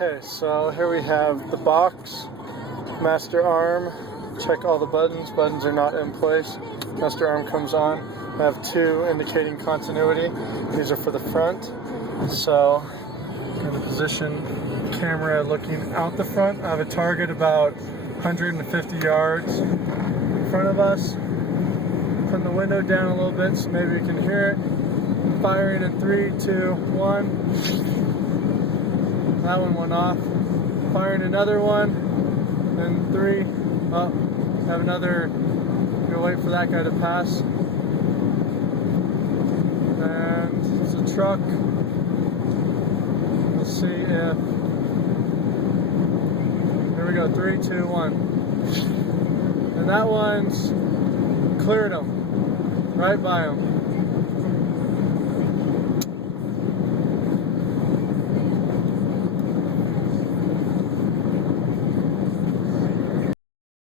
Okay, so here we have the box, master arm. Check all the buttons. Buttons are not in place. Master arm comes on. I have two indicating continuity. These are for the front. So I'm going to position the camera looking out the front. I have a target about 150 yards in front of us. Putting the window down a little bit so maybe you can hear it. Firing in 3, 2, 1. That one went off. Firing another one. Then 3. Oh, have another. Gonna wait for that guy to pass. And it's a truck. We'll see if. Here we go. 3, 2, 1. And that one's cleared him. Right by him.